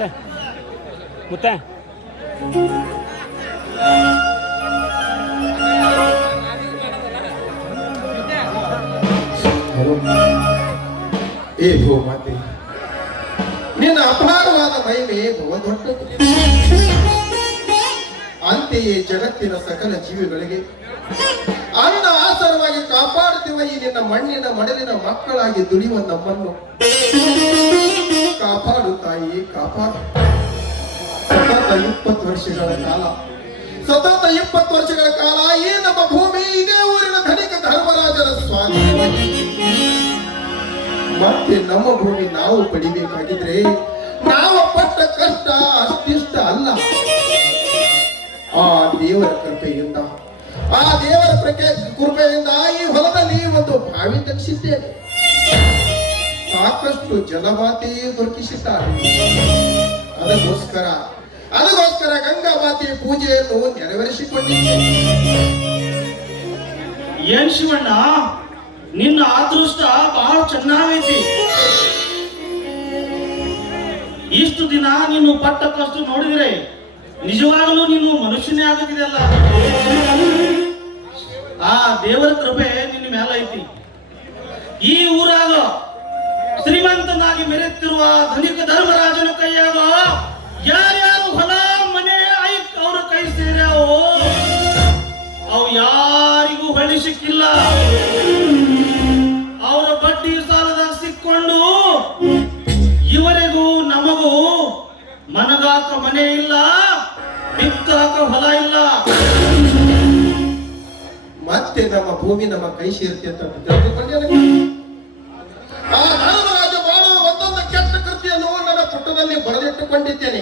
ಮತ್ತೆ ಮತ್ತೆ ಏ ಭೂ ಮಾತೆ, ನಿನ್ನ ಅಪಾರವಾದ ಮಹಿಮೆ ಬಹುದೊಡ್ಡದು. ಅಂತೆಯೇ ಜಗತ್ತಿನ ಸಕಲ ಜೀವಿಗಳಿಗೆ ಅನ್ನ ಆಸರವಾಗಿ ಕಾಪಾಡುತ್ತಿರುವ ಈ ನಿನ್ನ ಮಣ್ಣಿನ ಮಡಲಿನ ಮಕ್ಕಳಾಗಿ ದುಡಿಯುವ ನಮ್ಮನ್ನು ಕಾಪಾಡು ತಾಯಿ, ಕಾಪಾಡು. ಸತತ 20 ವರ್ಷಗಳ ಕಾಲ ಈ ನಮ್ಮ ಭೂಮಿ ಇದೇ ಊರಿನ ಧನಿಕ ಧರ್ಮರಾಜನ ಸ್ವಾಧೀನವಾಗಿ ಮತ್ತೆ ನಮ್ಮ ಭೂಮಿ ನಾವು ಪಡಿಬೇಕಾಗಿದ್ರೆ ನಾವು ಪಟ್ಟ ಕಷ್ಟ ಅಷ್ಟಿಷ್ಟ ಅಲ್ಲ. ಆ ದೇವರ ಕೃಪೆಯಿಂದ ಈ ಹೊಲದಲ್ಲಿ ಒಂದು ಬಾವಿ ತಗ್ಸಿದ್ದೇನೆ. ಸಾಕಷ್ಟು ಜಲಮಾತೆ ದೊರಕಿಸಿದ್ದಾರೆ. ಅದಕ್ಕೋಸ್ಕರ ಗಂಗಾ ಮಾತೆಯ ಪೂಜೆಯನ್ನು ನೆರವೇರಿಸಿಕೊಂಡಿದ್ದೇನೆ. ಏನ್ ಶಿವಣ್ಣ, ನಿನ್ನ ಅದೃಷ್ಟ ಬಹಳ ಚೆನ್ನಾಗೈತಿ. ಇಷ್ಟು ದಿನ ನೀನು ಪಟ್ಟ ಕಷ್ಟ ನೋಡಿದ್ರೆ ನಿಜವಾಗಲೂ ನೀನು ಮನುಷ್ಯನೇ ಆಗದಿದೆಯಲ್ಲ. ಆ ದೇವರ ಕೃಪೆ ನಿನ್ನ ಮೇಲೆ ಐತಿ. ಈ ಊರಾಗ ಶ್ರೀಮಂತನಾಗಿ ಮೆರೆಯುತ್ತಿರುವ ಧನಿಕ ಧರ್ಮರಾಜನ ಕೈಯಾಗ ಯಾರ್ಯಾರು ಹೊಲ ಮನೆ ಅವ್ರ ಕೈ ಸೇರ್ಯಾವೋ ಅವು ಯಾರಿಗೂ ಹೊಳಿ ಸಿಕ್ಕಿಲ್ಲ. ಅವರ ಬಡ್ಡಿ ಸಾಲದಾಗ ಸಿಕ್ಕೊಂಡು ಇವರಿಗೂ ನಮಗೂ ಮನಗಾಕ ಮನೆ ಇಲ್ಲ, ಬಿತ್ತಾಕ ಹೊಲ ಇಲ್ಲ. ಮತ್ತೆ ನಮ್ಮ ಭೂಮಿ ನಮ್ಮ ಕೈ ಸೇರ್ತಿ ಅಂತ ತಿಳಿದುಕೊಂಡೇನೆ. ಆ ಧರ್ಮರಾಜ ಮಾಡುವ ಒಂದೊಂದು ಕೆಟ್ಟ ಕೃತಿಯನ್ನು ನನ್ನ ಪುಟದಲ್ಲಿ ಬರೆದಿಟ್ಟುಕೊಂಡಿದ್ದೇನೆ.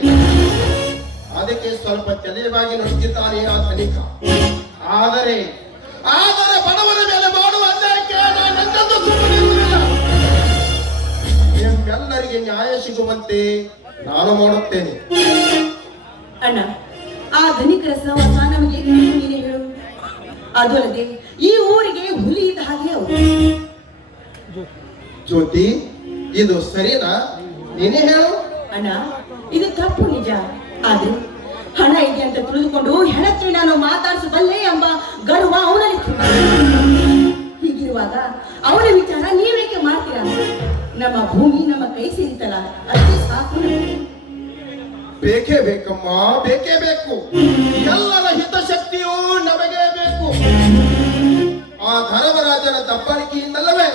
ಅದಕ್ಕೆ ಸ್ವಲ್ಪ ತಲೆವಾಗಿ ನುಡಿದಿದ್ದಾನೆ ಆ ಧನಿಕ. ಆದರೆ ಬಡವರ ಮೇಲೆ ಮಾಡುವ ಅನ್ಯಾಯಕ್ಕೆ ನಾನೆಂದೂ ಸುಮ್ಮನಿರುವುದಿಲ್ಲ. ನಿಮ್ಮೆಲ್ಲರಿಗೆ ನ್ಯಾಯ ಸಿಗುವಂತೆ ನಾನು ಮಾಡುತ್ತೇನೆ. ಅಣ್ಣ, ಆ ಧನಿಕರ ಸಹವಾಸ ನಮಗೆ ನೀನೇ ಹೇಳು. ಅದು ಅಲ್ಲದೆ ಈ ಊರಿಗೆ ಹುಲಿ ಇದ್ದ ಹಾಗೆ ಅವರು. ಜ್ಯೋತಿ, ಇದು ಸರಿನಾ? ನೀನೇ ಹೇಳು. ಅಣ್ಣ, ಇದು ತಪ್ಪು ನಿಜ. ಆದ್ರೆ ಹಣ ಇದೆ ಅಂತ ತಿಳಿದುಕೊಂಡು ಹೆಣತ್ರಿ ನಾನು ಮಾತಾಡಿಸಬಲ್ಲೆ ಎಂಬ ಗರ್ವ ಅವನಲ್ಲಿ. ಹೀಗಿರುವಾಗ ಅವರ ವಿಚಾರ ನೀವೇಕೆ ಮಾಡ್ತೀರಾ? ನಮ್ಮ ಭೂಮಿ ನಮ್ಮ ಕೈ ಸೇರಿತಲ್ಲ, ಅಷ್ಟೇ ಸಾಕು. ಬೇಕೇ ಬೇಕಮ್ಮ, ಬೇಕೇ ಬೇಕು. ಎಲ್ಲರ ಹಿತಶಕ್ತಿಯೂ ನಮಗೆ ಬೇಕು. ಆ ಧರ್ಮರಾಜನ ದಬ್ಬಾಳಿಕೆಯಿಂದಲ್ಲವೇ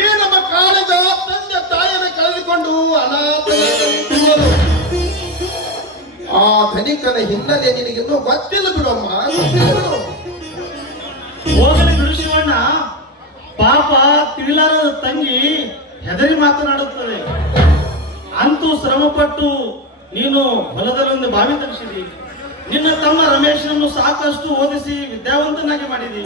ಈ ನಮ್ಮ ಕಾಲದ ತಂದೆ ತಾಯಿಯನ್ನು ಕಳೆದುಕೊಂಡು ಅನಾಥರು. ಆ ಧನಿಕನ ಹಿನ್ನೆಲೆ ನಿನಗಿನ್ನೂ ಗೊತ್ತಿಲ್ಲ ಬಿಡಮ್ಮ, ಗೊತ್ತಿಲ್ಲ. ಹೋಗಲಿ ಬಿಡು ಶಿವಣ್ಣ. ಪಾಪ ತಿಳಿಲಾರದ ತಂಗಿ ಹೆದರಿ ಮಾತನಾಡುತ್ತದೆ. ಅಂತೂ ಶ್ರಮಪಟ್ಟು ನೀನು ಹೊಲದಲ್ಲೊಂದು ಬಾವಿ ತರಿಸಿದಿ. ನಿನ್ನ ತಮ್ಮ ರಮೇಶನನ್ನು ಸಾಕಷ್ಟು ಓದಿಸಿ ವಿದ್ಯಾವಂತನಾಗಿ ಮಾಡಿದಿ.